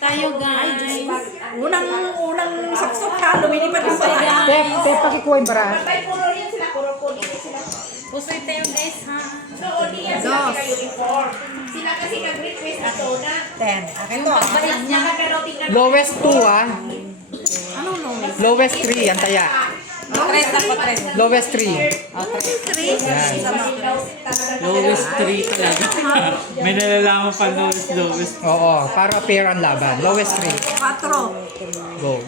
tayo, guys. Unang saksok ha, lumilipad yung bayan. Te, pakikuha yung bara. Patay puno rin sila, puro dito sila. Pusoy tayo, guys, ha? Noon niya sila naka-uniform. Sila kasi nag-request na to na. 10. Akin to. Bait niya. Lowest 2 ah. Anong lowest? Lowest 3, ang taya. Tres ako, tres. Lowest 3. Tres? Lowest 3 talaga. May nalalaman pa lowest. Oo, para fair ang laban. Lowest 3. 4. Go.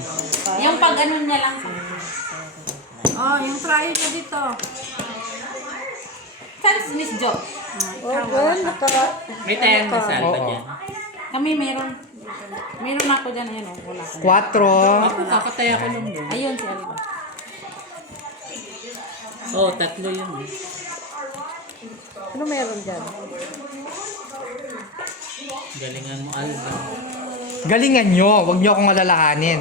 Yung pag ano niya lang. Oh, yung trial niya dito. Saan si Miss Jo? May 10 na sal pa Oo. dyan. Kami meron. Meron ako dyan. Ayun, oh, wala ko. 4. Ako, kakataya ko lang doon. Ayun, si Alba. Oo, 3 yun. Ano meron dyan? Galingan mo, Alba. Galingan nyo. Huwag nyo akong alalahanin.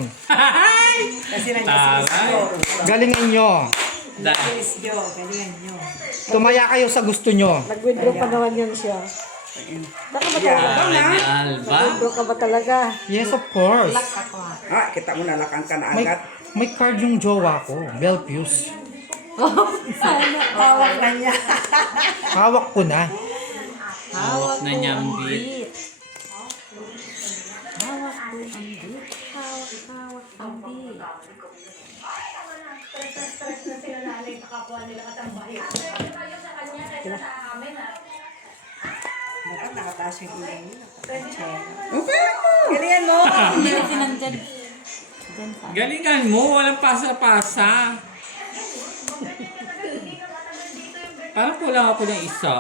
Kasi Taray. Galingan nyo. Dahil. galingan nyo. Tumaya kayo sa gusto nyo. Nag-withdraw pa naman yun siya. Baka ba talaga? Ni Alba. Withdraw ka ba talaga? Yes, of course. Kita mo nalakang ka na May, agad. may card yung jowa ko. Belpius. Hawak na niya. Hawak ko na. Hawak na niya ang beat. Hawak ko ang beat. Hawak ang beat. Nakataas yung ulo niya. Galingan mo! Hindi kasi nandyan. Dyan sa... Galingan mo, walang pasa-pasa. Parang kulang ako ng isa.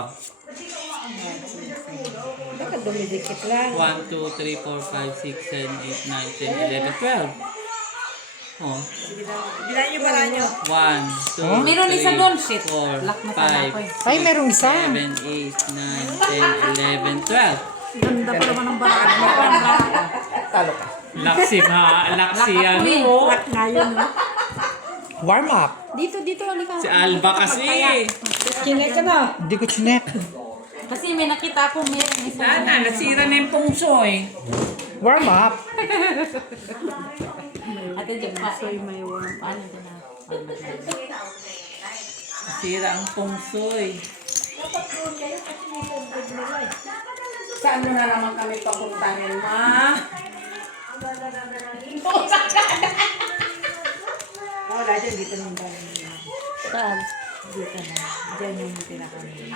Baka dumidikit lang. 1, 2, 3, 4, 5, 6, 7, 8, 9, 10, 11, 12. Oh. Bilan niyo pala niyo. 1, 2, Huh? Meron isa doon, shit. 4, Lock na sana ako eh. 5, Ay, merong isa. 7, 8, 9, 10, 11, 12. Ganda pa naman ng baraan mo. Talo ka. Laksi ha, laksi yan. Lock na yun. no? Warm up. Dito, halika. Si Alba kasi. Kingay ka na. Hindi ko chinek. Kasi may nakita ako meron isa. Sana, nasira na yung pungsoy. Warm up. Ate Jep pa. Paano din na? Nasira ang pungsoy. Saan mo na naman kami papuntahin, ma? Wala dyan, dito nung bayan niya. Saan? Dito na. Dyan yung pinakamin.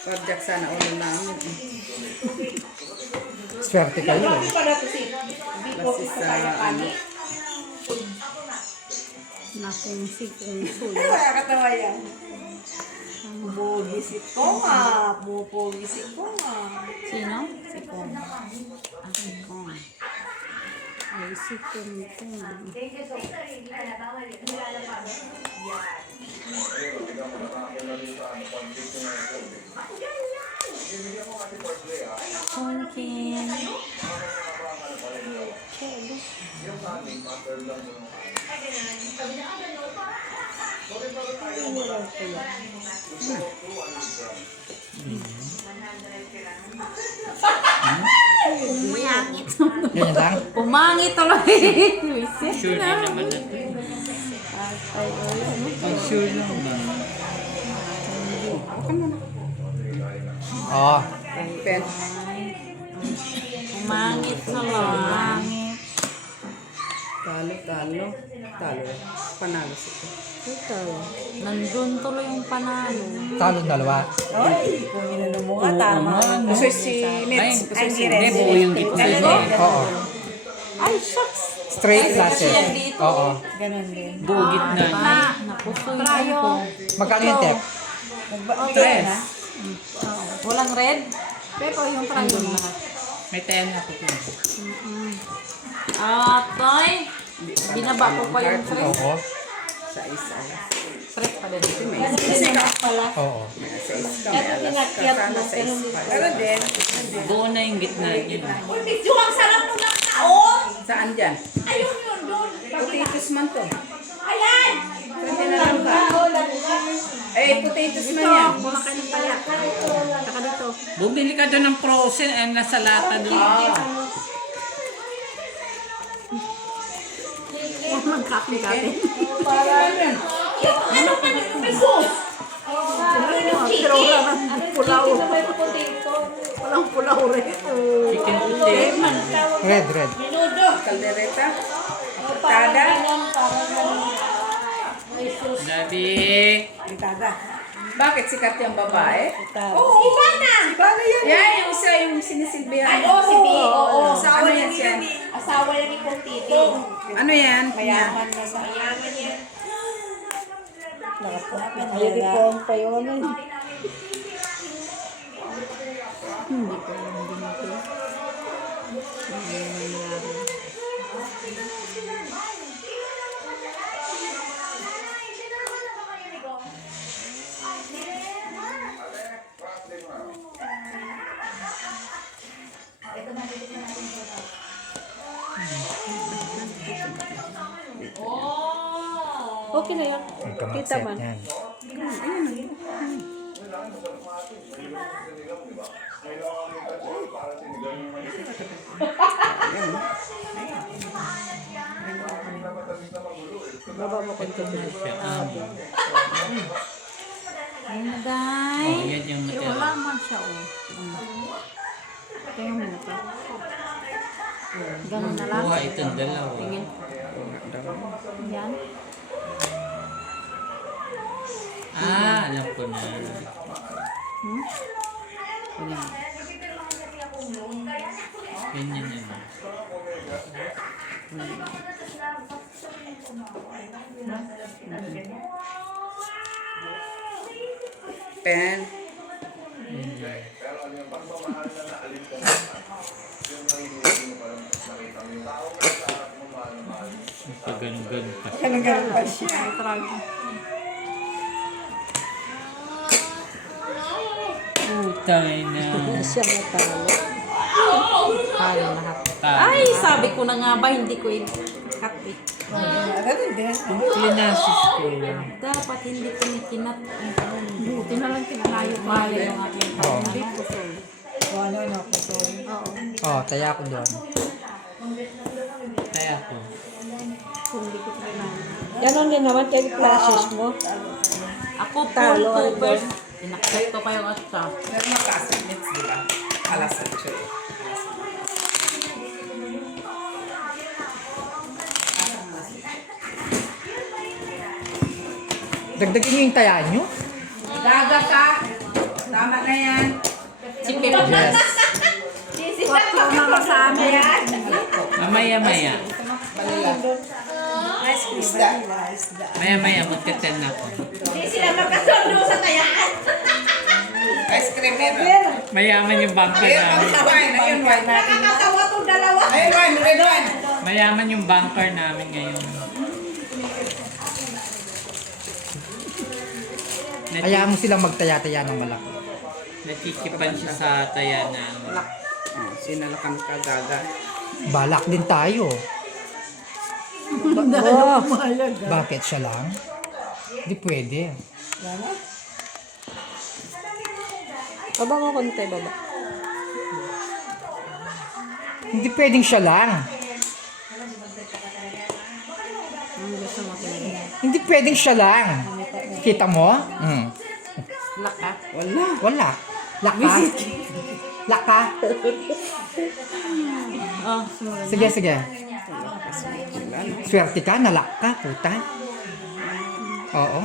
Pagdak sana ulo namin. Swerte kayo. Kasi sa ano. Nothing sikong sulo. Nakakatawa yan. Bugisit ko nga. Bugisit ko nga. Sino? Si Kong. Ay, sikong ito. Pumpkin. Pumangit. Ganyan lang. Pumangit tuloy. Wisit Sure na. din naman na ito. Ang sure lang ba? Oh. Pen. Pumangit sa langit. Talo. Panalo sila. Ito. Nandun tuloy yung panalo. Talon dalawa. Oy, kung inano mo nga, tama. Kasi si Nets. Ay, Hindi, buo yung gitna niya. Oo. Ay, shucks. Straight classes. Yan dito. Oo. Ganon din. Buo gitna niya. Na, napusoy ko. Magkano yung tep? Tres. Walang red? Pero yung trial lahat. May 10 ako po. Atay. Binaba ko pa yung tres. Oo. Sa isa. Tres pa din. Kasi Oo. sa isa may alas ka. Sana sa isa. Ganon din. Buo na yung gitna niya. Uy, medyo ang sarap mo na kaon! Saan dyan? Ayun yun, doon. Putitos man to. Ayan! Pwede na lang ka. Eh, potatoes na Ito, yan. kulang kayo ng paya. Saka dito. Bumili ka doon ng frozen and nasa lata doon. Huwag magkapin-kapin. Ano pa na may sauce? Pero wala nang pulaw. Walang pulaw rin. Chicken potato. Red, red. Menudo. Kaldereta. Tada. Daddy. Bakit sikat yung babae? Oo, iba na. Yan, yung isa yung sinisilbihan. Ay, oo, si Big. Oo. Ano yan siya? Asawa yan ni Kong Titi. Ano yan? Mayaman na sa mayaman yan. Uniform pa yun. Hindi ko alam din ito. Okay na yan. Huwag ka Kita mag-set man. yan. Baba mo konti. Ayun, guys. Oh, yan yung matira. Wala man siya, oh. Tingnan mo na ito. Ganun na lang. Kuha itong dalawa. Tingin. Yan. Alam ko na. Ganyan yun. Pen. Pag-ganun-ganun pa. Ganun pa siya. Putay na. Siya matalo. Tayo lahat. Tayo. Ay, sabi ko na nga ba, hindi ko i-cut eh. Klinasis ko. Dapat hindi ko nikinat. Buti na lang kinalayo ko. Mali yung aking Oo. Hindi ko so. Oh, taya ko doon. Kaya ko. Hindi ko kinalayo. Ganon din naman kayo classes mo. Ako, Talo, full ano tubers. Inakit ko pa yung atsa. Meron mga classmates, di ba? Alas 8. Dagdagin nyo yung taya nyo? Daga ka. Tama na yan. Si Pep. Yes. Kwatro naman sa amin. Mamaya-maya. Isda. Maya-maya, magka-10 na ako. Hindi sila magkasundo sa tayaan. Ice cream meron. Mayaman yung bumper namin. Wine. Ayun, wine. Nakakatawa tong dalawa. Ayun, wine. Red wine. Mayaman yung bumper namin ngayon. Kaya mo silang magtaya-taya ng malaki. Nakikipan siya sa taya namin. Sinalakan ka, Gaga. Balak din tayo. Oh, Bakit siya lang? Hindi pwede. baba mo konti, baba. Hindi pwedeng siya lang. Ang gusto mo tingin. Hindi pwedeng siya lang. Kita mo? Laka. Wala. Wala. Laka. Laka. Oh, Sige, sige. Swerte ka, nalak ka, puta. Oo.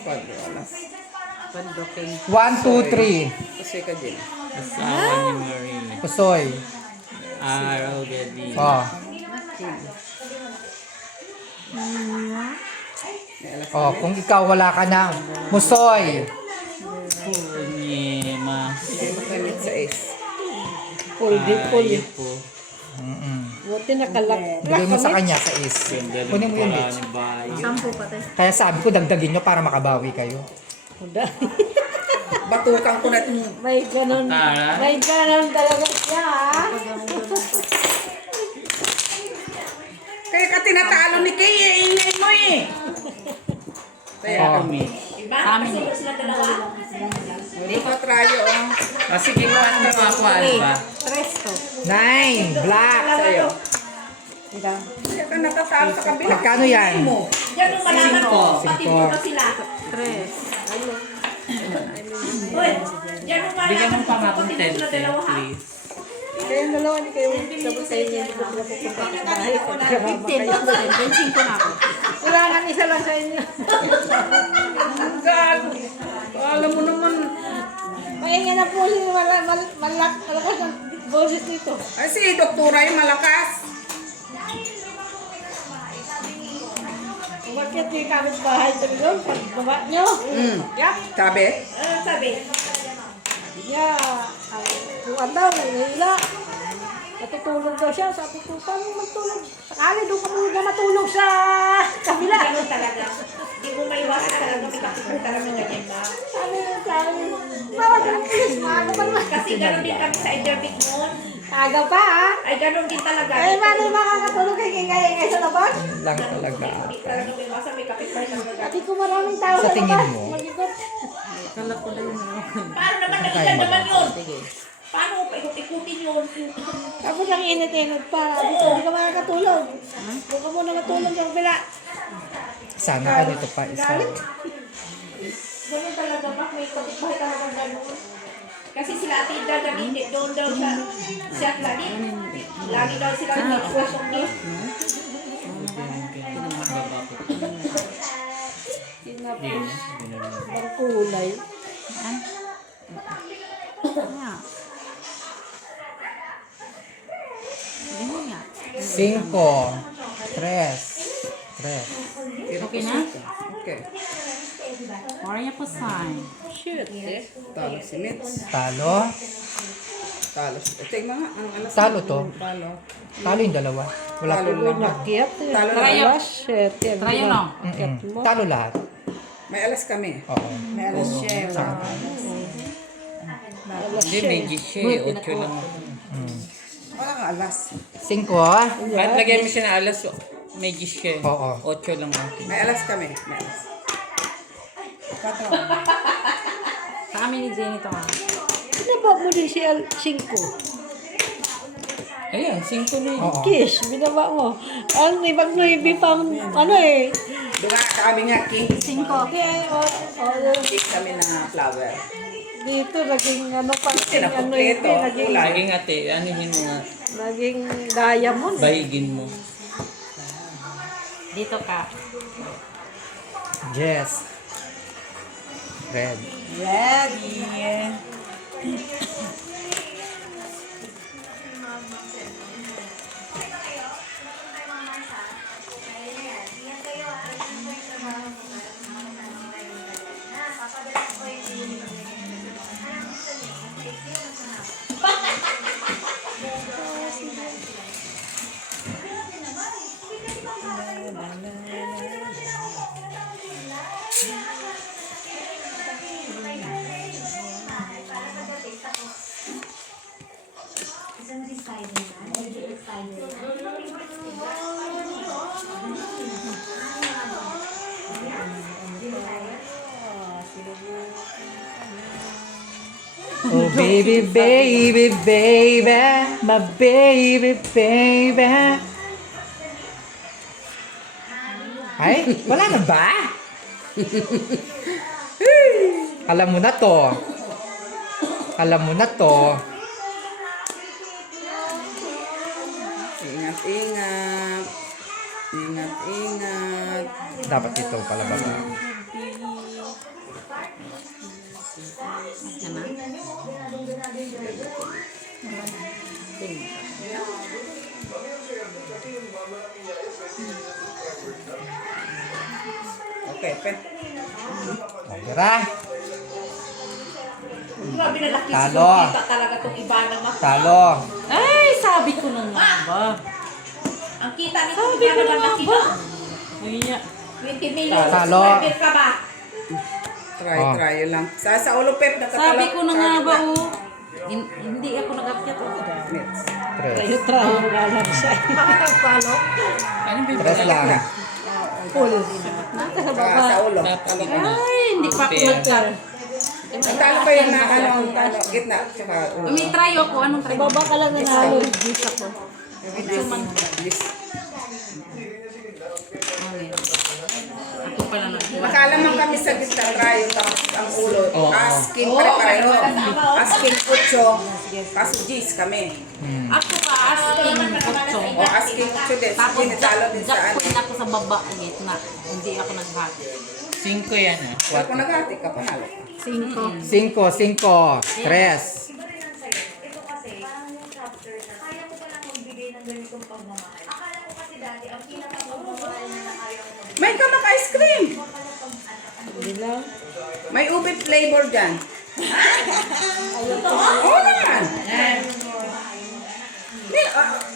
Pag-alas. pandoking. 1, 2, 3. Kasi ka din. Asawa ni Marie. Pusoy. Araw gabi. Oh. Oh, kung ikaw wala ka na. Musoy. Punye, mas. Makanit sa is. Puldi, puldi. Ayaw po. Buti nakalak. Bigay mo sa kanya sa is. Ganda Kunin ng mo yun, pala bitch. ni Bayo. Sampo pa tayo. Kaya sabi ko, dagdagin nyo para makabawi kayo. Batukan ko na itong May ganon. Tara. May ganon talaga siya, ha? Kaya ka tinatalo ni Kay, ingay mo eh. Kaya Oh. kami. Diba? Sa amin. Kasunod sila dalawa. Hindi ko trayo ang... Sige, 4 ako, Alba. 9. Black. Sa'yo. Ikaw. Kaya ka natatalo sa kabila. Magkano yan? Mo. Diyan mo malaman ko. Pati Cinco. mo na sila. Uy, diyan mo malaman Bigyan mo pa nga kung akong pati 10 mo sila dalawa, ha? please. Kayong dalawa, hindi kayo sabot sa inyo. Hindi ko sila pupunta sa bahay. 15 na 25 na ako. Kailangan isa lang sa inyo. Gago. Alam mo naman. Maingay na po siya. Malakas ang boses nito. Ay, si doktora yung malakas. Bakit may kapit bahay sa doon? Pagbaba nyo. Yeah. Sabi? Ano sabi? Yeah. Kung daw, nila. Natutulog daw siya. Sabi ko, paano matulog? Sakali doon ka muna matulog sa kabila. Ganun talaga. Hindi mo maiwasan talaga. May kapitbahay talaga ganyan ba? Sabi, bawag ka ng pulis. Maaga pa naman. Kasi ganun din kami sa interview noon. Aga pa ha. Ay, ganun din talaga. Ay, paano yung makakatulog kay ingay-ingay sa labas? Lang talaga. Hindi talaga may iwasan. May kapitbahay talaga. Sabi ko maraming tao Sa sa tingin labas. mo? Mag-ikot. Paano naman nakita naman yun? Paano mo paikot-ikutin yun? Tapos ang init-init pa. Hindi ka makakatulog. Huwag ka muna matulog sa kabila. Sana ka dito pa isa. Ganun talaga ba? May kapitbahay talaga ganun. Kasi sila Ate Ida hindi doon daw siya lagi. Lagi daw sila nagpasok niyo. Ang kulay. Ganyan nga. 5. 3. Okay na? Okay. Maria po sign. Talo si Mitz. Talo. Talo si... Ito yung mga... Ang alas Talo to. Talo. Talo yung dalawa. Wala Talo po. lang. Nakiat. Talo Try lang. it. Shit. Try yun lang. Talo lahat. May alas kami. Oo. May alas siya. Hindi, may gishe. 8 lang ako. Wala kang alas. 5. Kahit lagyan mo siya na alas, may gishe. Oo. 8 lang ako. May alas kami. May alas. Sa amin ni Jenny ito nga. Binaba mo din si 5. Ayan, 5 na yun. Oo. Kiss, binaba mo. Ang ibang baby pang ano eh. Doon nga kami nga king. 5. Okay, King kami na flower. dito naging ano pang ano Kinakumpleto. eh, naging, Kulay. Sige nga, te. Anihin mo nga. naging diamond. Bahigin mo. Dito ka. Yes. Red. Ready. Oh baby, baby, baby, my baby, baby. Ay, wala na ba? Alam mo na to. Alam mo na to. Ingat, ingat. Ingat, ingat. Dapat ito pala ba? Okay, pen. Tira. Grabe na laki Talo. kita talaga itong iba naman. Talo. Ay, sabi ko na nga ba? Ang kita nito Sabi iba ko na naman nga laki ba? na. Uy, 20 million. Talo. Subscriber ka ba? Try, Oh. try lang. Sa ulo, Pep. sabi ko na nga ba, oh. Hindi ako nag-akyat. Mitz. 3. Tayo nga lang siya. Ano ba? Tres lang. Full. Nakasabay sa ulo. Tapos Talo ka. Ay, hindi pa ako Pair. nagkar. Talo pa yung na ano, gitna. Tsaka ulo. May try ako. Anong try? Baba ka lang nanalo. Gis ako. Ako pala nagkuha. Nakalaman kami sa gitna trayo tapos ang ulo. Oo. Asking pare-pareho. Asking kutso. Kaso G's kami. Ako pa asking kutso. O asking kutso din. Tapos Sige, natalo din sa ano. jackpot ako sa baba. Gitna. Hindi ako naghati. 5 yan ah. Kung kung naghati ka, panalo ka. 5. 5, 3. May kamak ice cream. Hindi lang. May ube flavor dyan. Oo naman.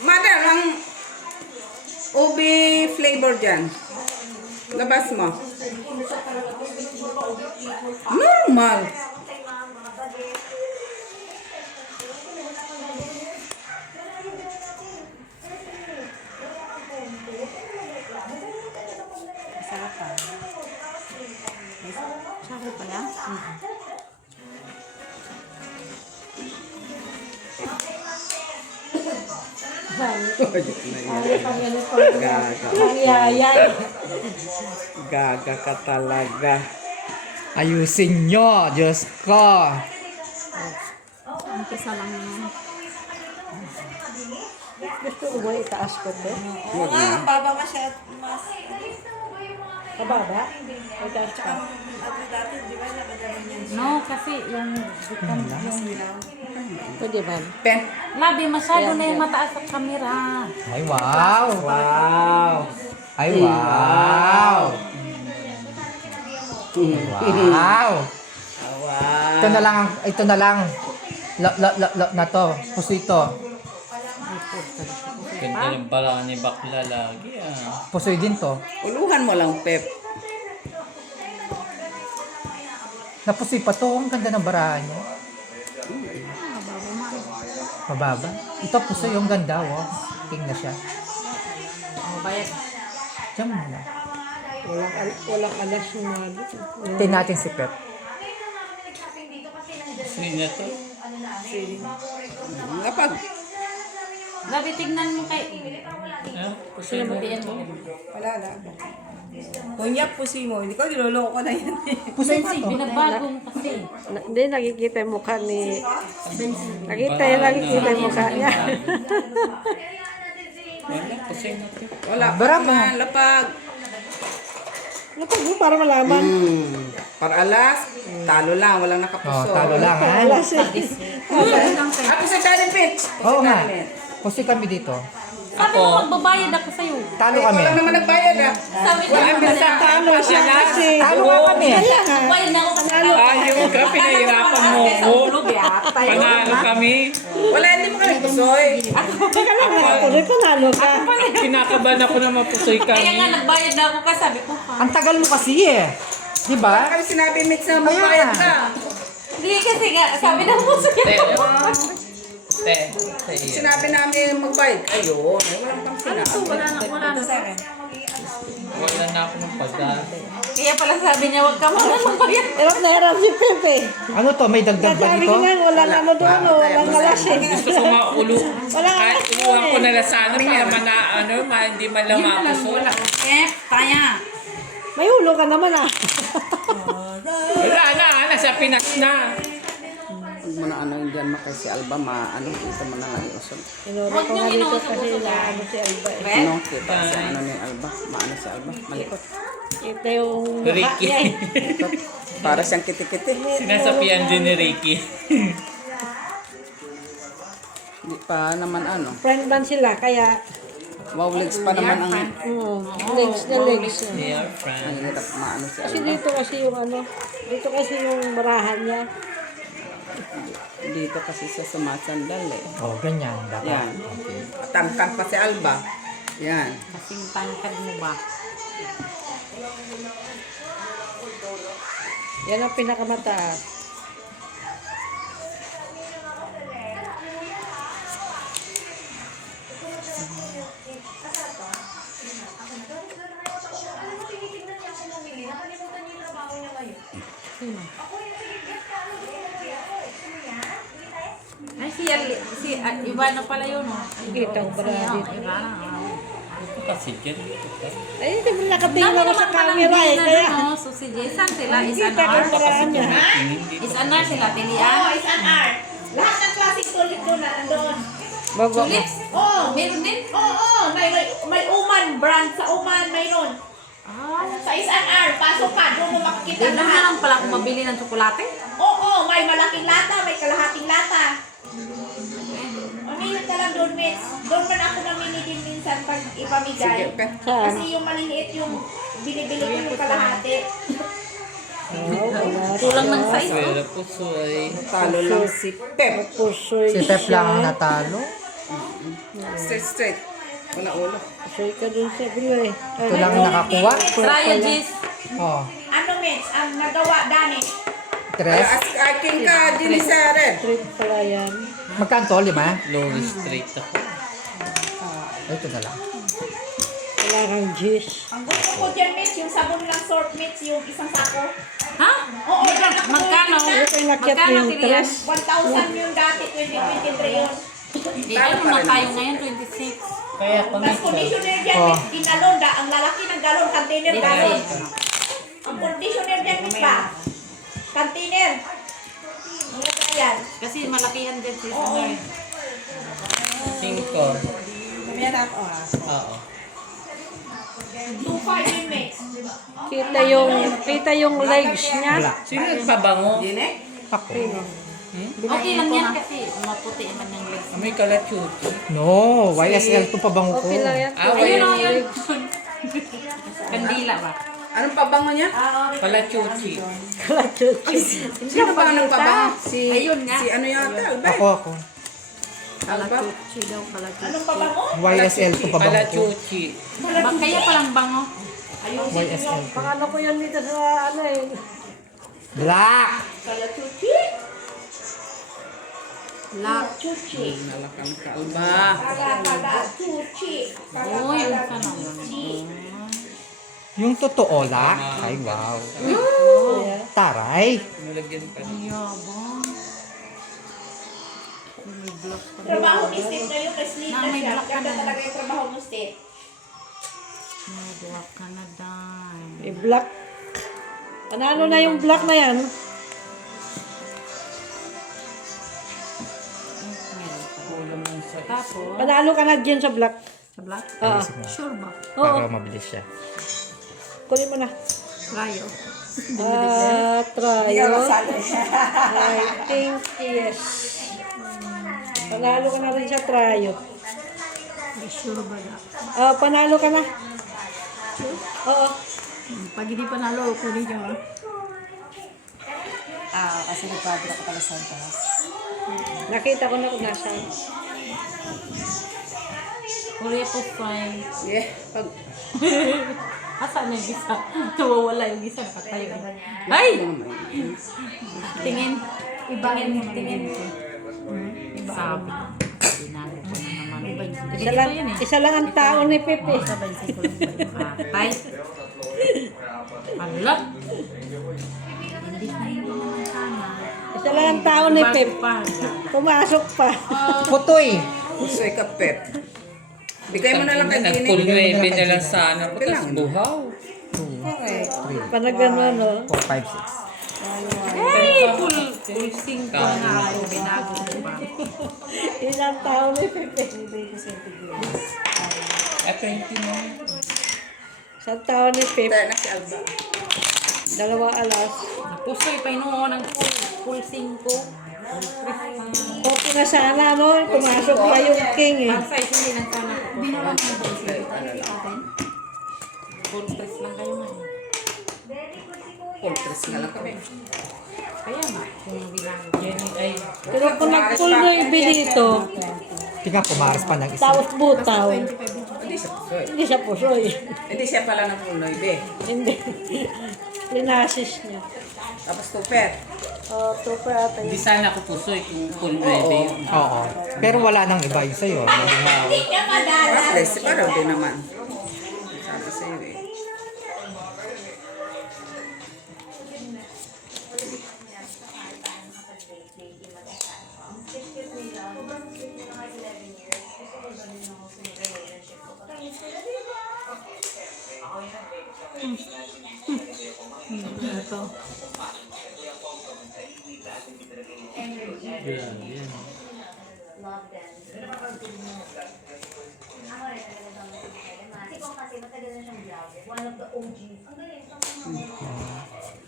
Mother, ang ube flavor dyan. Labas mo. Normal. Sabi pala? Ang yaya. Gaga ka talaga. Ayusin nyo, Diyos ko. Umpisa lang yan. Gusto mo ba itaas ko to? Huwag na. Kababa? Itaas ka. No, kasi yung Pwede ba? Pen. labi masyado na yung mataas sa camera. Ay, wow. Wow. Ay, wow. Wow. Ito na lang, ito na lang. Na to. Pusito. Ganda yung bara ni bakla lagi ah. Pusoy din to. Uluhan mo lang, Pep. Napusoy pa to. Ang ganda ng barahan niya. Mababa. Ito pusoy yung ganda. Wow. Tingnan siya. Bayad. Diyan mo na. Walang alas yung mga dito. Tingnan natin si Pep. Sino na to? Kapag Labi, tignan mo kay... Ah, Sinabatian mo. wala na. Kunya po si mo, hindi ko niloloko ko na yan. Pusoy pa Kasi to. binabago mo kasi. Hindi, nakikita yung mukha ni... Nakikita yung mukha niya. Wala, kasi na to. Wala. Bara mo. Lapag. Napag mo para malaman. Para alas, talo lang. Walang nakapuso. Oh, talo lang, ha? Alas eh. Ako sa Daddy Pitch. Oo nga. Pusoy kami dito. Sabi mo magbabayad ako sa'yo. Talo kami. Wala naman nagbayad ah. Sabi ko, Talo siya kasi. Talo nga kami. magbayad na ako kasi Ayaw ka, pinahirapan mo ko. Tayo. Panalo kami. Wala, hindi mo kami pusoy. Teka lang, nakatuloy panalo ka. Kinakabahan ako na mapusoy Kaya nga kami. nagbayad na ako kasi sabi ko, Ang tagal mo kasi eh. Di ba? Kami sinabi Mitch na magbayad ka. hindi kasi nga, sabi na mo sa'yo. Sinabi namin magbayad. Ayun. Ay, walang pang sinabi. Wala na. Wala na ako ng pagdalo. Kaya pala sabi niya, huwag ka muna magbayad. Hirap na hirap si Pepe. Ano to? May dagdag ba Sabi dito? ko nga, walang ano doon, walang alas eh. Gusto ko maulo. Walang Kahit alas iluwan doon ko eh. na lang sana para hindi man lang mapuso. Taya. May ulo ka naman ah. Wala na, nasa Pinas na. Huwag mo na ano, hindi yan makay si Alba, ano, kita mo na lang yung usol. Inuro Huwag ko nga niyong dito inuusap kasi uso na lang. ano si Alba eh. Red? Ano, kita si ano ni Alba, maano si Alba, malikot. Ito yung mukha Ricky. niya eh. Para siyang kiti-kiti. Sinasapian din ni Ricky. Hindi pa naman ano, Friend man sila, kaya wow legs pa naman ang, legs na legs. They are friends. ang hirap maano si Kasi Alba. dito kasi yung ano, dito kasi yung barahan niya. Dito kasi siya sumasandal eh. Oh, ganyan. Dapat. Yan. Tangkang pa si Alba. Yan. Kasing tangkad mo ba? Yan ang pinakamataas. Ay, iba na pala yun, oh. Kita ko pala dito. Iba na, Ito kasi dyan. Ay, hindi mo nakatingin ako sa camera eh. Kaya, So, si Jason sila, is an kita ko R. yung paraan niya. Is an R sila, Oo, tilian. is an R. Lahat ng klaseng tulip doon na nandun. Bago. Tulips? Oo. Meron din? Oo, may Uman brand sa Uman, mayroon. Sa is an R, pasok ka, doon mo makikita Doon na lahat. lang pala kung mabili ng tsokolate. Oo, may malaking lata, may kalahating lata. Mamili ka lang doon, Mitch. Doon man ako namili din minsan pag ipamigay. Saan? Kasi yung maliliit yung binibili ko yung kalahati. Kulang ng size. Pwera pusoy. Talo lang si Pep. Pusoy Si Pep lang ang siya. natalo. Straight. Wala ulo. Pusoy ka dun sa bilo eh. Ito lang ang nakakuha. Trial G's. Oh, Ano, Mitch? Ang nagawa, Dani? tres. Aking ka din sa red. Trip pala yan. Magkano to? 5? Lower straight ako. Ito na lang. Wala kang juice. Ang gusto ko dyan, Mitch, yung sabon lang sort, Mitch, yung isang sako. Ha? Oo, yan. Magkano? Ito yung nakyat Magkano yung tilian? tres. 1,000 yung dati, 2023 yun. Eh, ano na tayo ngayon, 26. Kaya Tapos kumita. conditioner dyan, Oh. Mitch, ginalon. Ang lalaki ng galon, container Dito galon. kasi. Ang conditioner dyan, Mitch ba? Container. Ano ba yan? Kasi malakihan din si Oo. Summer. 5. Mamaya na ako ah. Oo. 2,500 yun, Mitch. Kita yung legs niya. Wala. Sino nagpabango? Ako. Okay lang yan kasi maputi man yung legs. May kalachuchi. No, YSL to pabango ko. Okay lang yan. Ah, Ayun o, wait. yun. Kandila ba? Anong pabango niya? Kalachuchi. Sino ba ang pabango? Ayun nga. Si ano yata? Albert? Ako. Albert? Anong pabango? YSL to pabango ko. Kalachuchi. Kaya palang bango. YSL to. Pang ano ko yan dito sa ano eh. Black! Kalachuchi. Kalachuchi. Nalakang kalba. Kalachuchi. Uy, yung sana yun. Yung totoo la. Ay, wow. Taray. Nalagyan pa niya. Yabang. Trabaho ni Steve na yun, na-sleep na May siya. black ka Ganda na. talaga yung trabaho mo, Steve. Nagwak ka na dahil. Eh, black. Panalo na yung black na yan. Tapos, Panalo ka na dyan sa black. sa black? Ah, Sure ba? Para mabilis siya. kunin mo na. Rayo. Try. I think yes. Panalo ka na rin sa tryo. Sure ba na? Panalo ka na. Oo. Pag hindi panalo, kunin nyo. Kasi nagpabra ka pala sa taas. Nakita ko na kung nasaan. Korea po fine. Yeah. Pag Asan yung isa? Nawawala yung isa. Nakatayo. Ay! Tingin. Tingin. Sabi. Sinabi ko na naman. Isa lang ang tao ni Pepe. Patay. Hala. Hindi na naman sana. Isa lang ang tao ni Pepe. Pumasok pa. Putoy! pusoy ka, Pep. Bigay mo na lang kay Gini. Nagpull 9 na lang sana. Tapos buhaw. Panag gano'n, no? 4, 5, 6. Hey! Full sing ko na ako. Binago ko pa. Ilang tao ni Pepe. At 20 mo. Isang tao ni Pepe. Tayo na si Alba. 2 alas. Napusoy pa noon ng full sing ko. Okay na sana, no? Pumasok pa yung king, eh. Ang size hindi lang sana ko. Hindi naman ang full stress lang kayo ngayon. Poltres nga lang kami. Kaya nga, kung binago. Pero kung nag-pull na ibi dito, Tingnan, pumaras pa ng isa. tapos butaw. Hindi siya pusoy. Hindi siya pusoy. Hindi siya pala ng punoy, be. Hindi. Linasis niya. Tapos tupet. Trooper ata Hindi yun. sana ako pusoy kung full 9 yun. Oo. Pero wala nang iba yung sa'yo. Hindi niya madala. Mas paraw din naman. Sabi sa'yo eh. Yan, yan.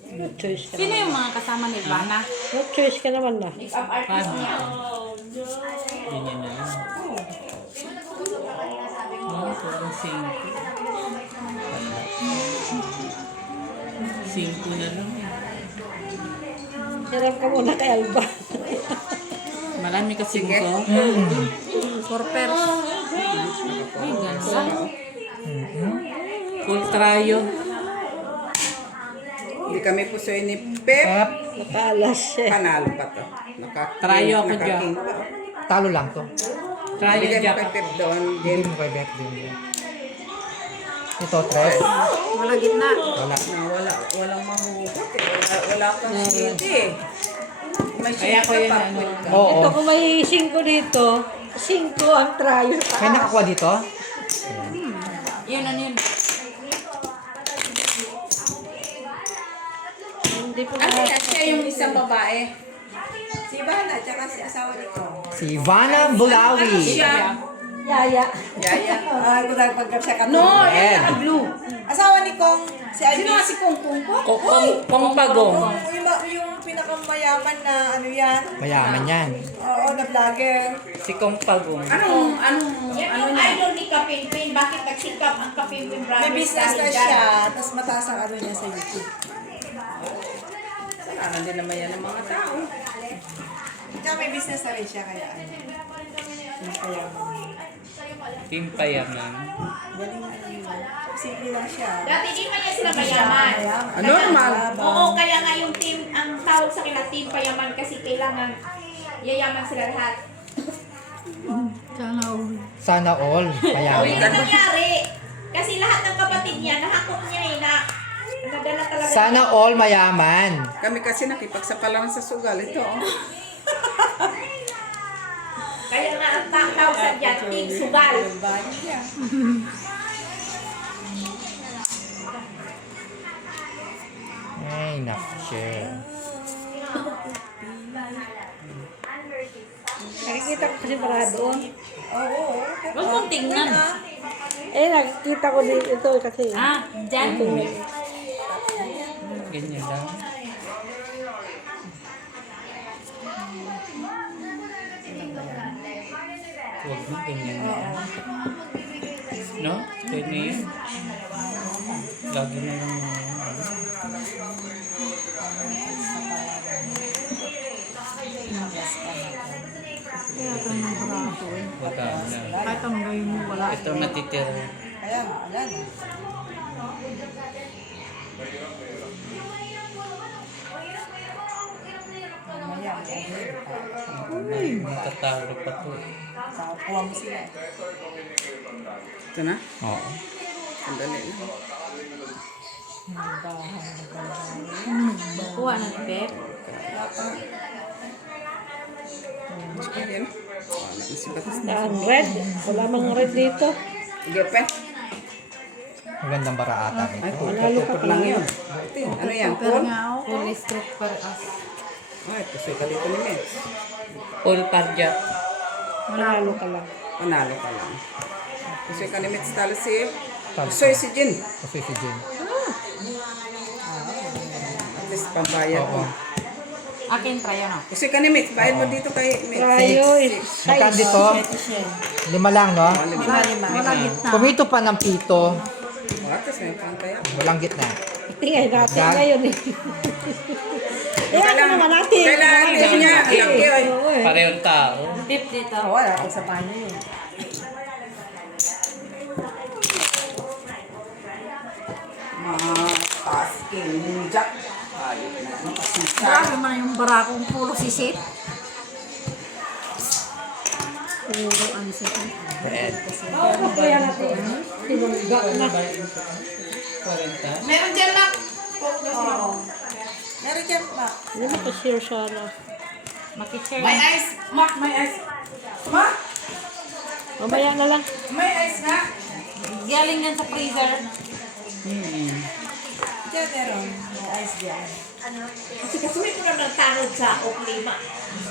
No choice ka Sino naman. yung mga kasama ni Ivana? No choice ka naman na. Makeup artist niya. Ganyan na lang. Parang 5 na lang. Hirap ka muna kay Alba. Marami kasi ko. Corper. Ay, ganda. Full tryo. Hindi kami puso ni Pep. Pep, Nakaalas siya. Panalo pa to. Tryo ako dyan. Nakaking pa. talo lang to. Tryo Bigay mo jack. kay Pep doon. Hindi mo kay Beth din. Ito, tres. Wala gitna. Wala. Walang mahugot eh. Wala kang city eh. May Kaya ko yun, ano. Oo. Ito kung may 5 dito, 5 ang trial. May nakakuha dito? Yun, ano yun? Hindi po Ano yan? Siya yung isang babae. Si Ivana, tsaka si asawa ni Kong. Si Ivana Bulawi. Yaya. Yaya. Ito dahil pagka siya katulog. No, Red. yan. Blue. Asawa ni Kong, si Ivy. Sino nga si Kung Kung ko? Kung pagong. Yung pinakamayaman na ano yan. Mayaman yan. Oo, na vlogger. Si Kung pagong. Yan yung idol ni Kapimpin. Bakit nagsikap ang Kapimpin Brothers? May business na dahil dyan? siya, tapos mataas ang ano niya sa YouTube. Kailangan din naman yan ng mga tao. Tsaka may business na rin siya, kaya ano. Kaya Team Payaman. galing na ano yun. Simple lang siya. Dati di pa niya sila mayaman. Ano naman? Oo, kaya nga yung team, ang tawag sa kanila team payaman kasi kailangan yayaman sila lahat. Sana all. Mayaman. Hindi nangyari. Kasi lahat ng kapatid niya, nahakot niya eh, nadala talaga. Sana all mayaman. Kami kasi nakipagsapalaran sa sugal. Ito oh. Kaya nga ang tawag sa dyan, team sugal. Ay, naku. Nakikita ko kasi parado. Oo. Huwag mong tingnan. Eh, nakikita ko dito ito kasi. Ah, dyan. Ganyan lang. Huwag mo ganyan na yan. No? Pwede na yun. Lagi na lang ano. Wala na. Kahit ang gayon mo, wala. Ito natitira. Kaya, wala na. Matatalo pa to. Kuha mo sila. Ito na. Oo. Sandali na. Kuha na ni Pep. Ayan. Wala na si Batas. Ang red. Wala mang red dito. Sige, Pep. Ang gandang baraata Ay, nito. pupot lang yun. Ano yan? Paul? Full stroke for us. Ay, pusoy ka dito ni Mets. All parja. Manalo ka lang. Panalo ka lang. Pusoy ka ni Mets. Talo si... Talo. Pusoy si Jin. Kasi si Jen. At least pambayad Oo. mo. Akin, try ano. Pusoy ka ni Mets. Bayad mo dito kay Mets. Tayo, Magkano dito? 5 lang, no? Wala gitna. Kumito pa ng pito. At least may pantaya. Walang gitna. tingay natin Gan- ngayon eh. Kaya naman natin. Kailangan din niya. Laki, oy. Oo eh. Parehong tao. Tip dito. Wala ako sa panyo yun. Mga tasking jack. Ayun na. Makasisa. Grabe man yung barakong puro sisit. Puro ang sisit. Red. Ano po yan natin? Tinungga na. 40. Meron dyan, Mac. Meron dyan, Mac. Hindi mo pa-share sana. Makishare. May ice. Mak, may ice. Mak, Mamaya na lang. may ice na. Galing yan sa freezer. Hmm. Dyan meron. May ice dyan. Kasi may muna ng tanod sa Oklima.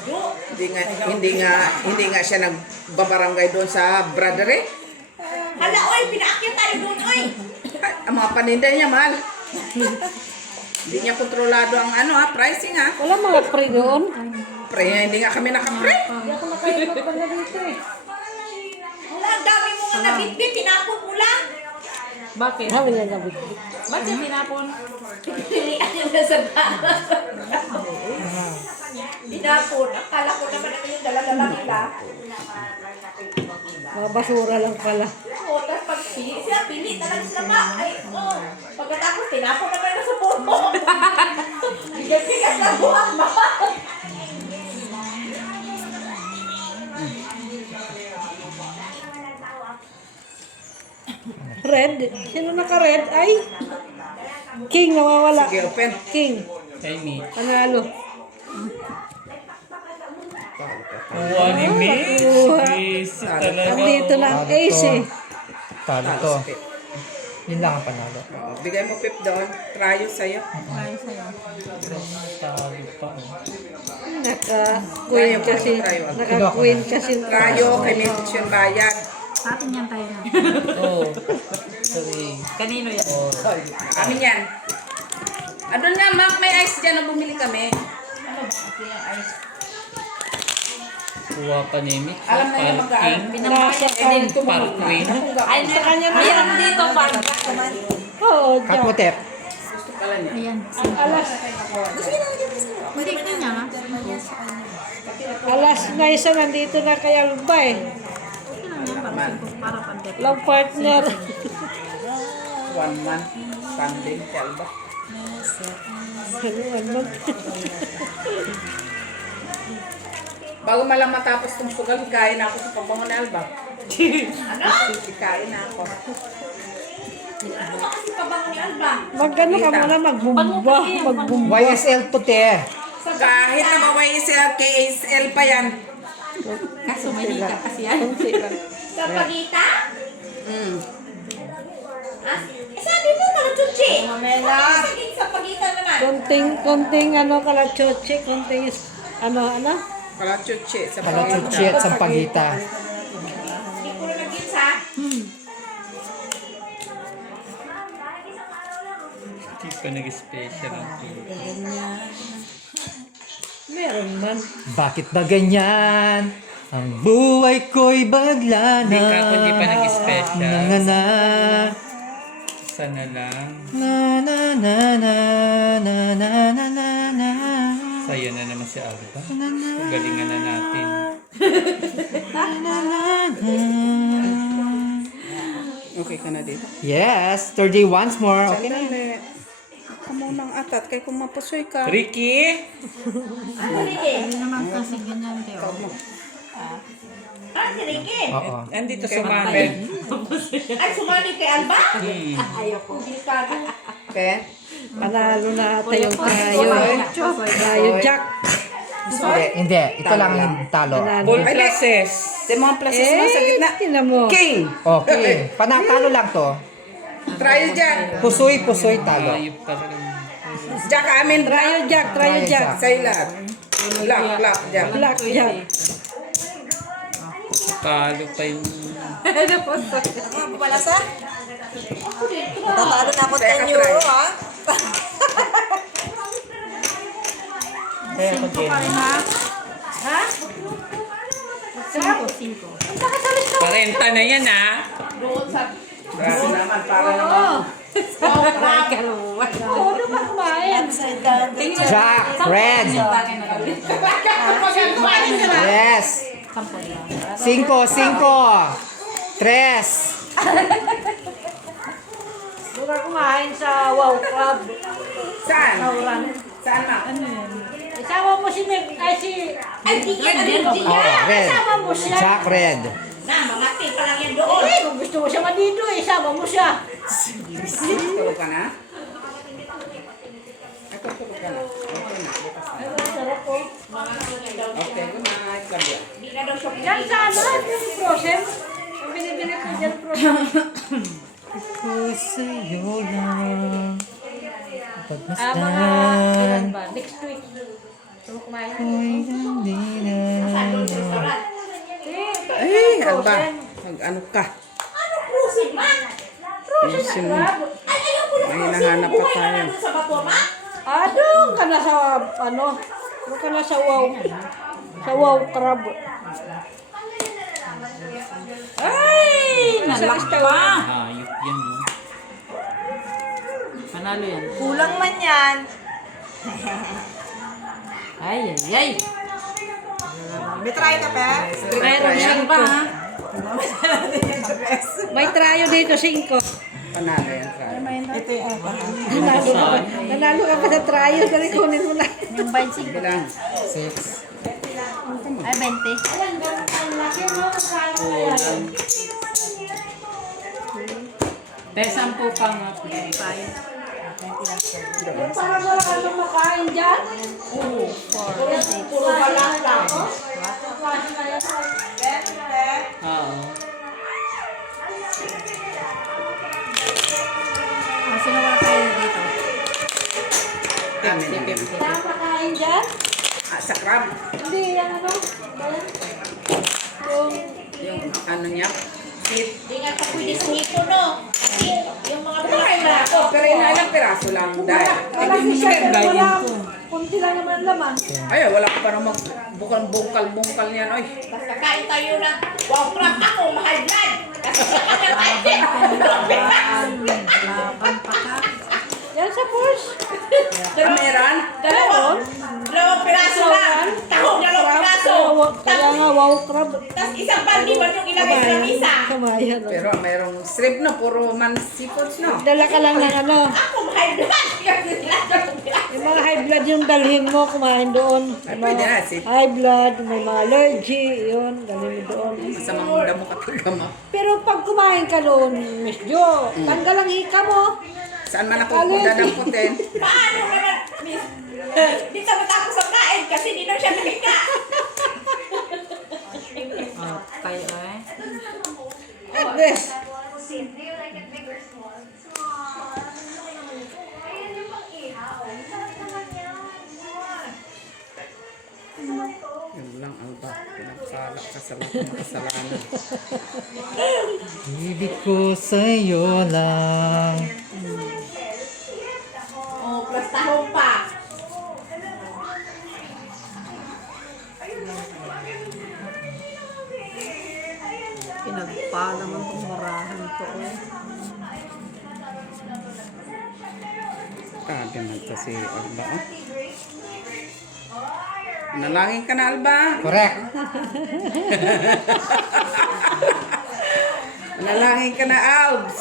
Yo, Hindi nga siya nagbabarangay doon sa brother eh. hala, oy, pinaakyat tayo doon, oy. Ang mga paninda niya, mahal. Hindi niya kontrolado ang pricing ha. Wala mga pre doon. Pre, hindi nga kami nakapre. Hindi ako nakaibot pa na dito eh. Wala, ang dami mo nga nabitbit, tinapon mo lang. Bakit? Sabi niya gabi. Bakit tinapon? Pilihan yung nasa bahay. Tinapon, akala ko naman na yung dala-dala nila. Mga basura lang pala. Oo, tapos pag pili sila, pili talaga sila ba? Ay, oo. Pagkatapos, tinapon naman na sa puno. Bigat-bigat na buhat ba? Red? Sino naka-red? Ay! King nawawala. Sige, open. King. Kay me. Panalo. Kuha ni Mitch. Busy talaga. Andito na ang ace eh. Talo to. Yun lang ang panalo. Bigay mo pip doon. Trayo sa'yo. Talo pa. Naka-queen kasi. Naka-queen kasi. Trayo, kay Mitch yung bayad. Sa atin yan tayo na. Oh. Sorry. Kanino yan? Oh. Amin yan. Doon nga, Mac, may ice dyan na bumili kami. Kuha pa ni Mitch. Alam na niya Parking. Nasa kan. Parking. Ay, sa kanya na. Mayroon dito, parang. Oo, dyan. Kaputep. Gusto pala niya. Ayan. Alas. Hindi ka niya, ha? Alas na isa nandito na kay Alba eh. Okay lang yan, para pandek. Long partner. 1 month. Funding, Alba. Ano? Bago malang matapos itong sugal, hikain ako sa pabango ni Alba. Hikain na ako. Ano ba kasi pabango ni Alba? Mag-ano ka muna, magbumba. Magbumba. YSL puti. Kahit na maway sila, KSL pa yan. Kaso may hika kasi yan. Sa pagita? Ah, sabi mo, Kalatsuchi. Mamela. Sa pagita naman. Konting ano kalachoche, konting ano. Kalachuchi sa Kalachuchi at sampagita. Hindi ko na nag-gitsa. Hindi pa nag-special ang tulog. Meron man. Bakit ba ganyan? Ang buhay ko'y bagla na. Hindi ka, kundi pa nag-special. Na na na. Sana lang. Na na na na na na na na na. Saya na naman si Alba. Galingan na natin. Okay ka na dito? Yes, 30 once more. Okay na. Sandali. Ako munang atat, kay kung mapusoy ka. Ricky! Ano, Ricky? Hindi naman kasi ganyan, Teo. Ah, si Ricky. Oo. Andito sa Mamed. Ay, sumali kay Alba? Hmm. Ayoko. Hindi ka. Okay? Panalo na ata yung tayo. Jack. Hindi. Ito lang yung talo. Panalo. Full classes. Sa mga places mo sa gitna. Tinan mo. King! Okay. Panatalo lang to. Trial dyan. Pusoy talo. Ayup pa rin. Jack amin. Trial Jack. Sa'yo lahat. Lock, Jack. Black Jack. Talo pa yung... Ano, pumalasa? Tatalo na ako 10 euro, ha? Kaya ko din. Ha? 5. 40 na yan, ha? Doon sa... Grabe naman, para naman. Oo, ba kumain? Upside down. Jack, red. Yes. 5. 3. Doon ka kumain sa Wow Club. Saan? Saan na? Isama mo si Meg, ay si... Ay, di yan. Di Oh, yan. red. Isama mo siya. Jack, red. Na, mga tip pa lang yan doon. Eh, kung gusto mo siya mandito, isama mo siya. Tulog ka na? Ako, tulog ka na. Okay, good night. Kabila. Di na daw siya. Yan sana, yung frozen. Ang binibili ko dyan, frozen. Ito sa'yo lang. Mga ilan ba? Next week. Gusto mo kumain? Saan doon sa restaurant? Ay, Alba. Mag-ano ka? Cruising man! Ayusin mo. May hinahanap pa tayo. Doon sa Batuama? Doon ka na sa, ano, doon ka na sa wow. Sa wow crab. Ay! Nalak pa! Hayop yan, no? Panalo yan. Kulang man yan. Ay, ay, ay. May try ka pa? Meron siya ba, ha? May trayo dito, 5. Panalo yan, Fran. Ito yung apa. Nanalo ka pa sa trayo, dali kunin mo na. Yung 25. Bilang. 6. Ay, 20. Dahil 10 pa nga. Para wala ka nang makain dyan. Puro balak lang. Oo. Sino wala tayo dito? Amin. Saan makain dyan? Sa crab. Hindi, yan ano. Yung Yung ano niya. Sweet. Hindi nga pa pwede sumito, no? Kasi yung mga Kumain na ako, pero ilang piraso lang dahil. wala si Chef, pero wala. Kunti lang naman laman. Ay, wala ka parang magbukal-bungkal niyan, oy. basta kain tayo ng wow crab ako, mahal yan. Kasi sa kanya Yan sa push. Meron? Dalawang piraso lang. Tahong dalawang piraso. Kaya nga, wow crab. Tapos isang baldi man yung ilagay sa misa. Kamayan. oh. Pero merong shrimp na, puro man seafoods, no? Dala ka lang ng ano. Ako, mahal blood. Dalawang piraso. Yung mga high blood yung dalhin mo, kumain doon. Ay, pwede na, High blood, may mga allergy, yun, dalhin mo doon. Masamang damo ka mo. Pero pag kumain ka doon, Miss Jo, tanggal ang hika mo. Saan man ako dadamputin? Paano naman, miss? Di ka matapos ang kain kasi di na siya nahiga. Tayo, eh. Yes. Yun lang, Alba. Pinagpala ka sa lahat ng kasalanan. Ibig ko sa'yo lang. Oh, plus tahong pa. Pinagpa naman itong marahan ko. Kage na to si Alba, oh. Nalangin ka na, Alba. Correct. Nalangin ka na, Albs.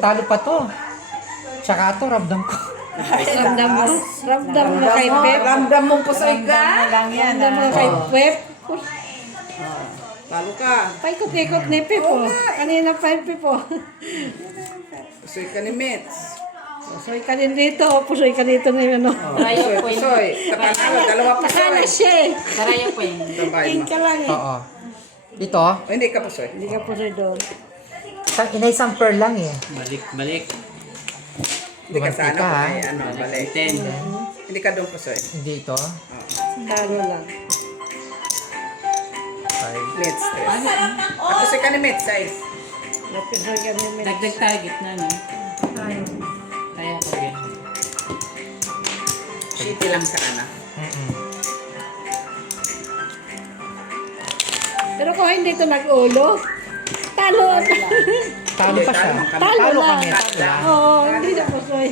Talo pa to. Tsaka to, ramdam ko. Ramdam mo. Ramdam mo kay Pep. Ramdam mong pusoy ka. Lang yan. Ramdam mo kay Pep. Talo ka. Paikot-ikot ni Pep po. Kanina pa yung Pep po. Pusoy ka ni Mitz. Pusoy ka din dito. Pusoy ka dito na yun. Pusoy, pusoy. Tapanalo, dalawa pusoy. Nakala siya eh. Saraya po yun. Tambay King mo. ka lang eh. Oo. Ito, O, hindi ka pusoy. Hindi ka pusoy doon. inay isang pearl lang eh. Balik. Hindi ka sana Mantika, kung may ano, balik. 10. Hindi ka doon pusoy. Hindi ito. Talo lang. 5. Mitz, 3. Pusoy ka ni Mitz, 6. Napusoy ka ni Dagdag tayo gitna, no? Kaya ko yan. City lang sa ana. Pero kung hindi ito nag-ulo, talo. Talo pa siya. Talo Talo lang. kami. Talo lang. Oo, hindi na pusoy.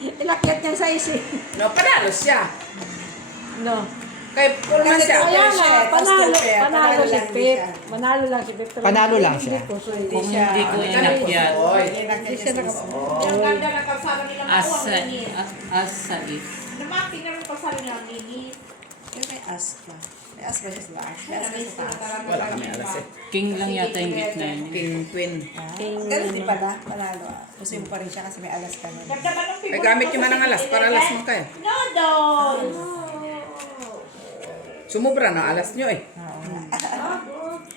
Inakyat niyang size eh. No, panalo siya. No. Kay Pullman siya. Kaya siya eh, nga, panalo, tapos panalo si lang Pip. siya. Panalo lang si Pip. pero Panalo lang hindi siya. pusoy. Kung hindi ko inakyat, Oy. Hindi siya Yung ganda ng kalsada nila asa, linis. asa is, Namati na rin kalsada nila linis. Yung may aspa. May aspa siya sa taas. May aspa sa taas. Wala kami alas eh. king lang yata yung gitna yun. King Queen. Pero di pala, panalo. Gusto mo pa rin siya kasi may alas ka nun. Ganda ba ng Ay, gamit yung manang alas para alas mo kayo. No, doon. Sumubra na alas nyo eh.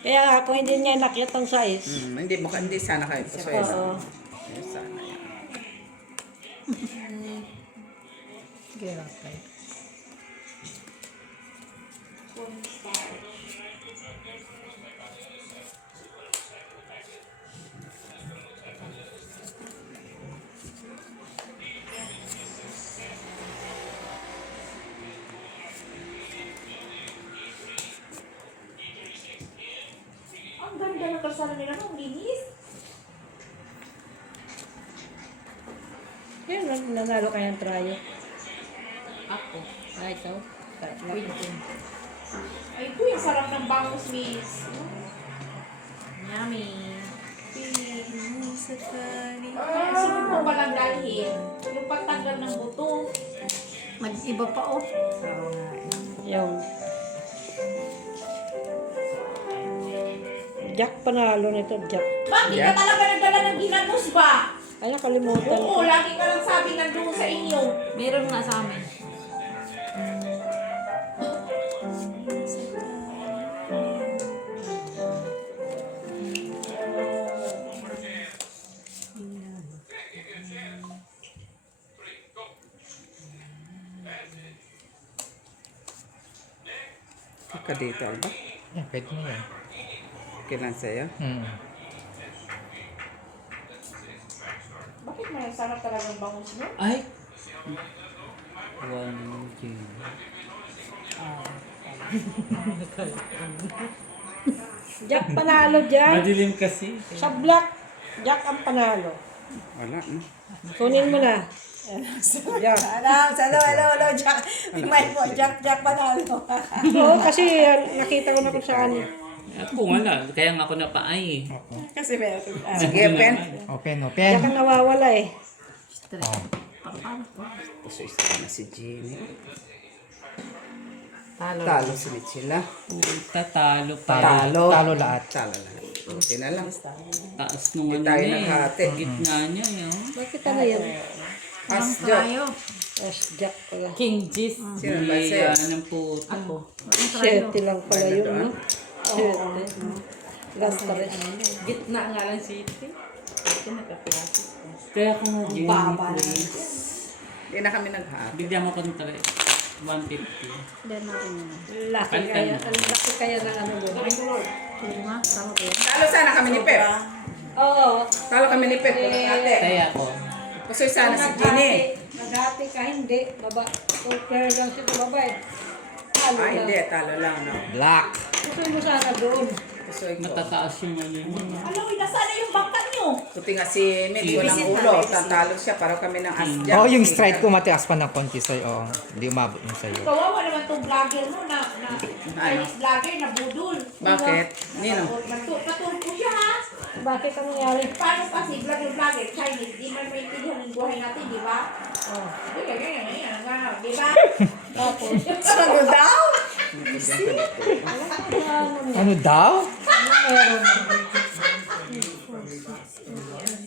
Kaya nga, kung hindi niya inakyat ang size. Hindi sana kayo pusoy. Oo. Sana yan. Kaya okay. Ang ganda ng kalsada nila, ang linis. Yan, nanalo kayo ng trayo. Ako. Ay, ito. Ay, ito yung sarap ng bangus mix. Yummy. Kaya sunod mo palang dalhin. Yung pagtanggal ng buto. Mag-iba pa oh. Yung Jack panalo nito, Jack. Bakit ka talaga nagdala ng ginanus ba? Ay, nakalimutan ko. Oo, lagi ka lang sabi nandun sa inyo. Meron nga sa amin. Ka dito, Alba. Yan, pwede mo yan. Okay lang sa'yo. Bakit may sarap talagang bangus mo? Ay! 1 G. Jack panalo dyan. Madilim kasi. Sa black, Jack ang panalo. Wala, no? Kunin mo na. Jack. Hello, Jack. May po, Jack panalo. Oo, kasi nakita ko na kung saan. Ako wala. Kaya nga ako napaay. Kasi may Sige, pen. Open, Jack open. ang nawawala eh. Oh. Puso isa na si Jenny. Talo. Talo si Michela. Tatalo pa. Talo. Talo lahat. Talo lang. Okay na lang. Taas nung Hindi ano tayo niya naghati. eh. Gitna niya yun. Bakit ano yan? As joke. Yes, Jack pala. King Jis. Sino ba Hindi sa'yo? yan ang puto. Ako. Siyete lang pala yun, no? Siyete. Last tres. Gitna nga lang city. Ito nagka-plastic. Kaya ako nga Jenny Baba na. please. Hindi na kami naghati. Bigyan mo ko ng 150. Then natin yun. Laki kaya, ang laki kaya ng ano doon. Oo nga. Tama ko yun. Talo sana kami ni Pep. Oo. Talo kami ni Pep. Ate. Kaya ako. Puso sana si Jenny. Naghati ka, hindi. Baba. Pero lang siya sa baba eh. Talo Ah, na. hindi. Talo lang, no? Black. Pusoy mo sana doon. Puso ko. Matataas yung ano yun. Alam mo, nasaan na yung bangkat nyo? Puti nga si Mid, walang ulo. Tatalo siya. Parang kami ng asya. Oh, yung stride ko matias pa ng konti sa'yo. Oh, hindi umabot yung sa'yo. Kawawa naman tong vlogger mo na Chinese vlogger na budol. Bakit? Nino? Patulpo siya ha. Bakit ang nangyari? Paano kasi vlogger Chinese, di man maintindihan ng buhay natin, di ba? Oh. Ganyan, di ba? Tapos, Ano daw? Ano daw? meron.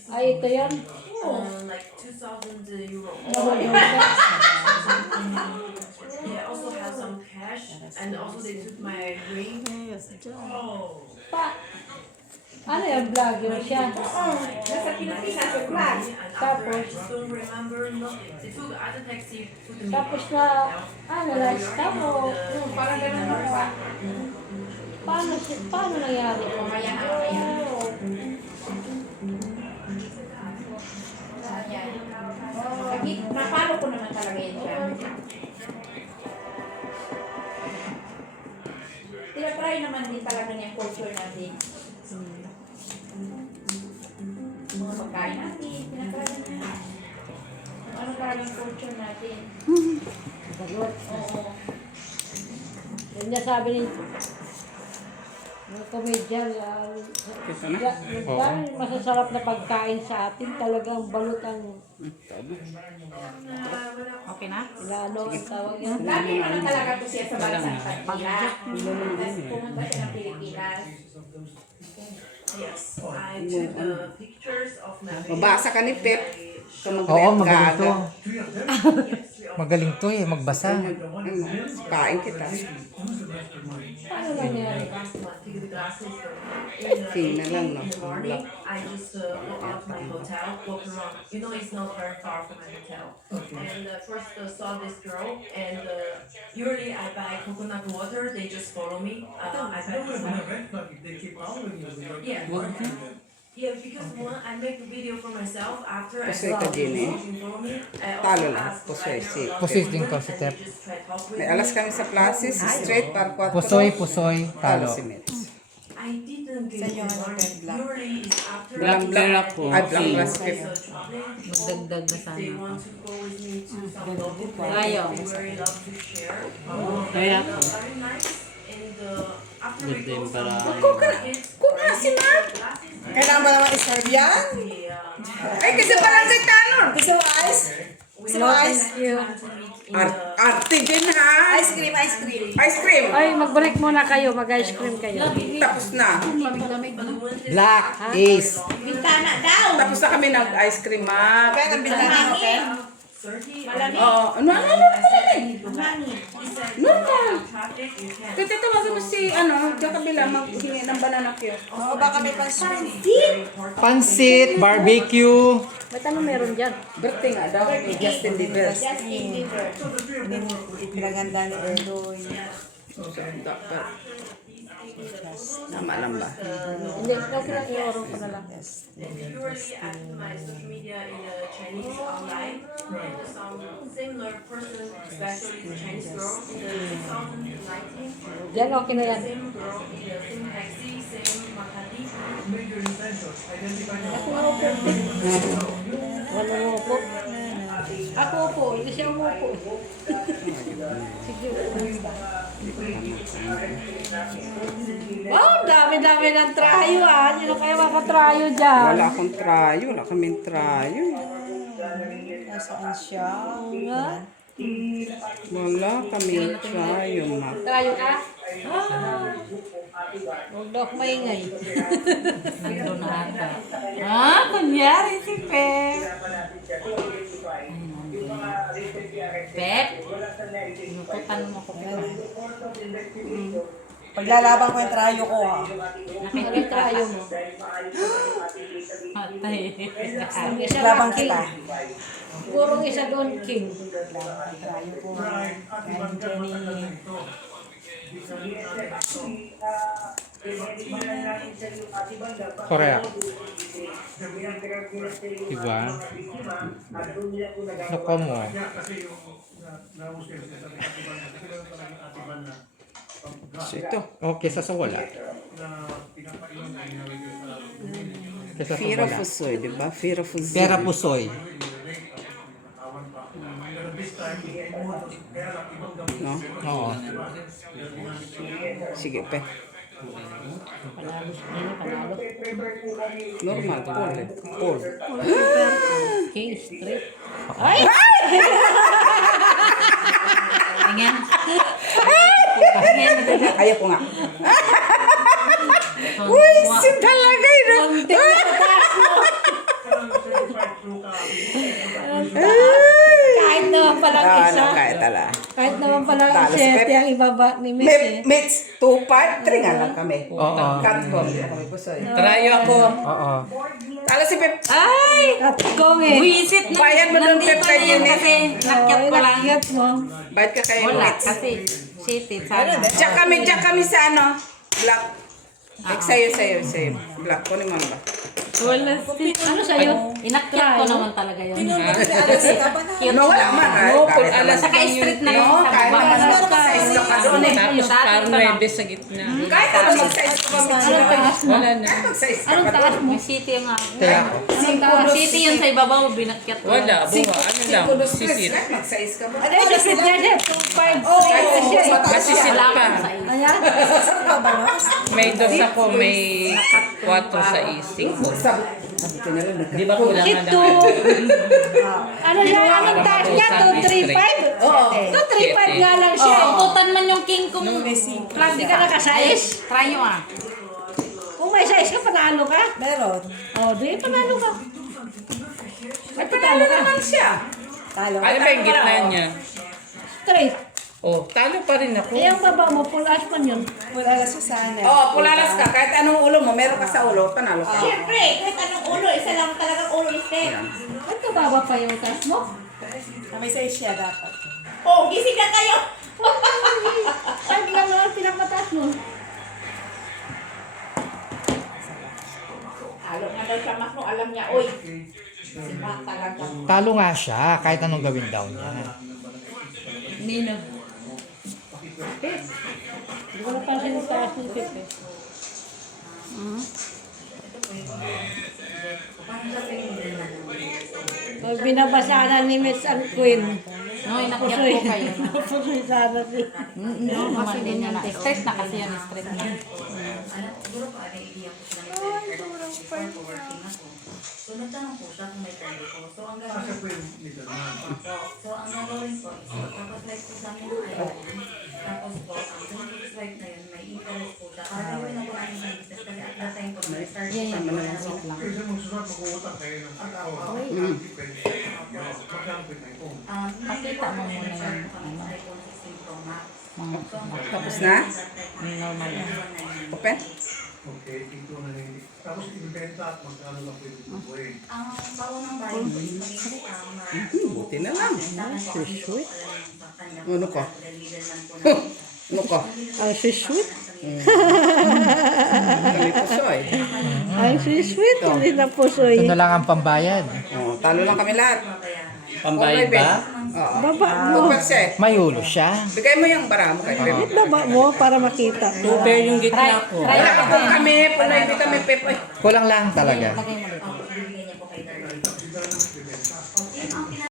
Ay, ito yan. like 2,000 euro. Nahulog ka. Yeah, I also have some cash, and also they took my ring. Oh. Pa. Ano yan, vlogger siya? Nasa Pilipinas yung vlog. And Tapos? after I just don't remember nothing. They took other taxi to the Tapos na, ano, lifestyle mo. Parang ganun na ba? Paano nangyari? Kaya na, kaya. Bakit? Napalo ko naman talaga yun siya. Tinatry naman din talaga niya culture natin. Mga pagkain natin, tinatry niya. Ano talagang culture natin? Sagot. Oo. Yun niya sabi ni ng komedya, Ito na? parang masasarap na pagkain sa atin, talagang balot ang Okay na? ilano ang tawag yan. Lagi naman talaga to siya sa bansang Manila. Tapos pumunta siya ng Pilipinas. Yes, I took the pictures of my Mabasa ka ni Pep. Kung Oo, mag-react ka magaling to. agad. Yes, we Magaling to eh, magbasa. Kain kita. Ano nangyari? last month to get the glasses. In Tingnan lang, no? the morning, I just walk out to my hotel, walk around. You know, it's not very far from my hotel. And first saw this girl, and usually I buy coconut water. They just follow me. I buy coconut. Yeah. Yeah, because when I make a video for myself, after I Pusoy saw ka din eh. people follow me, I Talo also lang. ask Pusoy, si. Pusoy din ko si Tep. just try talk with May me. alas kami sa Plasis, straight, par 4. Pusoy, Talo talo. si Mitz. I didn't get Sa'yo, the ano, money. black? Usually it's after Black bear ako. Ay, black Si- glass like pip. chocolate. Magdagdag na They sana. want to go with me to some local place. Ayaw. They very love to share. Kaya ako. Very nice. And after we Good din go para- Kuka sila. Kailangan ba naman i-serve yan? Ay, kasi parang kay Tanor. Gusto mo ice? Gusto mo ice? Arte din ha. Ice cream, ice cream. Ice cream. Ay, mag-break muna kayo. Mag-ice cream kayo. Tapos na. Black is. Bintana daw. Tapos na kami nag-ice cream ha. Kaya ang bintana ko, Ken? Oo. Ano? Tatawagan mo si, dyan kabila, maghingi ng banana cue. Oo, baka may pan-sweet. Pansit, barbecue. Ba't ano meron dyan? Birthday nga daw ni Justin Bieber. Pinaganda ni Erdoy. Tama lang ba? Hindi, okay lang. I-oro ko na lang. Usually at my social media in Chinese online, and some similar person, especially the Chinese girl in the 2019, Diyan, okay na yan. same girl in the same taxi, same Makati. Wala mo po. Ako po. Hindi siya umupo. Sige. Wow, dami-dami ng trayo ah. Hindi na kayo makatrayo dyan. Wala akong trayo. Wala kaming trayo. Nasaan siya? Wala kaming trayo, ma. Trayo ka? Huwag daw ako maingay. Nandun na ata. Kunyari si Pep. Pep? Inukutan mo ko. Paglalaban ko yung trayo ko, ha? Ano yung trayo mo? Matay. Ang isa Labang lang, king. kita. Purong isa doon, king. Trayo ko. And Jenny. Korea. Diba? Nako mo. So ito. Okay, sa wala. Kesa sa Fira wala. Fusoy, di ba? Fira Fusoy. Pera pusoy. No? Oo. Sige, pe. Normal, Paul eh. Paul. King Street. Tingin. Tingin. Ayaw ko nga. Uy, si talaga yun. Kahit naman palang isa. Kaya tala. Kahit naman palang Talas, isyete Pep. ang ibaba ni Messi. Mates, 2-5, 3 nga lang kami. Oo. Cut ko. Kami pusoy. Trayo ako. Oo. Tala si Pep. Ay! At kong eh. Buisit na. Bayad mo doon, Pep, kay yan Yuni. kasi nakyat ko lang. Nakyat mo. Bayad ka kayo, Wala, mates. kasi sitit sana. Diyan kami sa Black. Sa'yo. Black ko ni Mamba. Wala sitit. Ano sa'yo? Inakyat ko naman talaga yun. Cute. No, wala man. No, Paul, alas Saka straight na lang No, sa kahit baba. naman mag-size ka doon eh. Tapos parang 9 sa gitna. Kahit ano mag-size ka ba, Anong taas mo? Wala na. kahit mag-size ka Anong pa taas doon. mo? May city yung ako. Kaya ako. Anong taas? City yun sa ibabaw, binakyat ko. Wala, buha. Ano lang, sisit. Kahit mag-size ka ba? Ano yung secret niya siya? 2.5. Masisit pa. Ayan. May 2 ako, may 4 sa ising. Di ba kulangan Ito. Ano yan? Anong taas niya? 235? Oo. 235 nga lang siya. Ututan man yung king kung Hindi ka nakasais. try nyo ah. Kung may size ka, panalo ka. Meron. O, di panalo ka. Ba't panalo Panalo ka? naman siya. Talo. Ano ba yung gitna niya? Straight. Oh, talo pa rin ako. Eh, ang baba mo, full as man yun. Wala na Susana. Oo, pulalas ka. Kahit anong ulo mo, meron ka sa ulo, panalo ka. Siyempre, kahit anong ulo, isa lang talagang ulo ni Steph. Ba't kababa pa yung taas mo? May size siya dapat. Oh, gising na kayo. Saan lang naman pinakamataas mo? Talo nga daw siya, mas mo alam niya, oy. Si Mac talaga. Talo nga siya, kahit anong gawin daw niya. Nino. Hindi ko napansin yung taas ni Pip eh. Pag binabasaan ni Miss and Queen, No, inakyat pusoy. po kayo. Pusoy sana si. No, naman din niya na. Straight na kasi yan, straight na. So, nagtanong po siya kung may pwede po. So, ang gagawin po, so, ang gagawin po is, tapos-like po sa amin ng iPhone. Tapos po, ang 26 na yun, may interest po siya. Para gawin na po namin sa business kasi at that time po, nag-start po Yeah, kami yeah. na Sit lang. Pakita mo muna yung iPhone 16 Pro Max. mga Tapos na? normal. Open? Ang baon ng bayan po is Buti na lang. Sweet. Ano ko? Ano ko? Ang sweet. Kami pusoy. Ang sweet. Hindi na pusoy. Ito na lang ang pambayad. Oh, talo lang kami lahat. Pambayad ba? Oo. Baba mo. 2%. May ulo siya. Bigay mo yung bara mo kay Pepe. Baba mo para makita. Tuber yung gitna ko. Wala ka kami, punay di kami Pepe. Kulang lang talaga. Lagay mo dito.